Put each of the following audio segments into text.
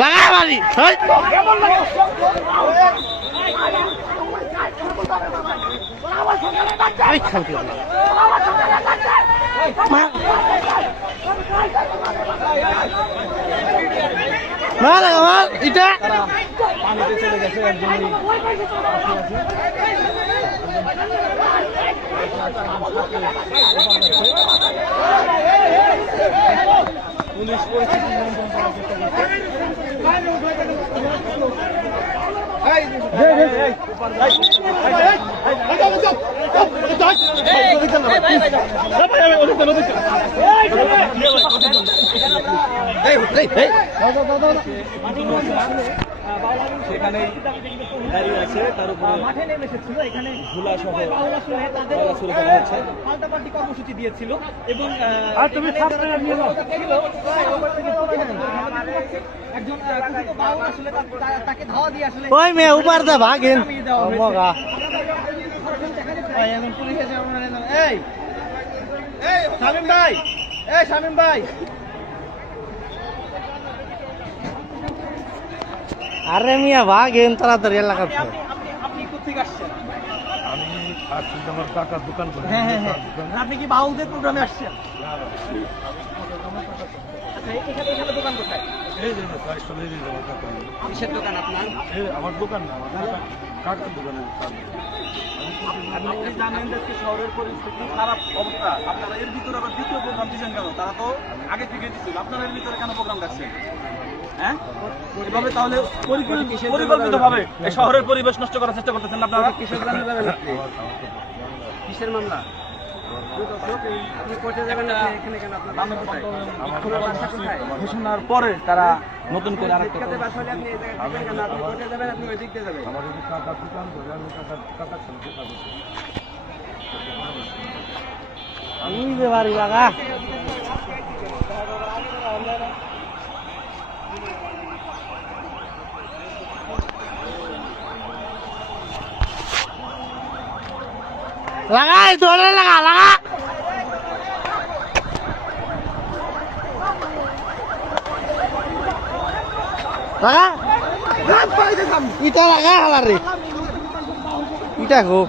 লাগা মারি মার এটা পানিতে চলে পুলিশ নিয়ন্ত্রণ করার চেষ্টা করছে এই, এই, এই, এই, উপার যাও। এই, এই, এই, এই এই সেখানেই দাঁড়িয়ে আছে তার উপরে মাঠে নেমে এসেছিল এখানে ধুলা সহ। পাল্টাপাল্টি কর্মসূচি দিয়েছিল এবং আর তুমি ওই মেয়ে উপার দা ভাগেন। মগা এই এই শামিম ভাই এই শামিম ভাই। আরে মিয়া ভাগেন তাড়াতাড়ি এলাকা আপনি আপনি আপনি কোথেকে আসছেন? আমি আসছি আমার কাকার দোকান করে। হ্যাঁ হ্যাঁ হ্যাঁ। আপনি কি বাউলদের প্রোগ্রামে আসছেন? আমার দোকান। আপনার? আমার দোকান না আমার কাকা- কাকার দোকানে আপনি জানেন যে শহরের পরিস্থিতি খারাপ অবস্থা। আপনারা এর ভিতরে আবার দ্বিতীয় প্রোগ্রাম দিচ্ছেন কেন? তারা তো আগে থেকে দিচ্ছিল। আপনারা এর ভিতরে কেন প্রোগ্রাম রাখছেন হ্যাঁ? এভাবে তাহলে পরিকল্পিত এই শহরের পরিবেশ নষ্ট করার চেষ্টা করতেছেন আপনারা? কিসের মামলা ঘোষণার পরে তারা নতুন করে ধরে আমি যে বাড়ি লাগা লাগাই ধরে লাগা লাগা। লাগা? ইটা লাগা হালা রে। ইটা গো।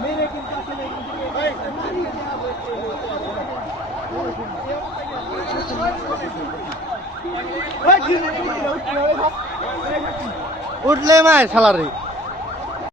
উঠলে মায় শালা রে।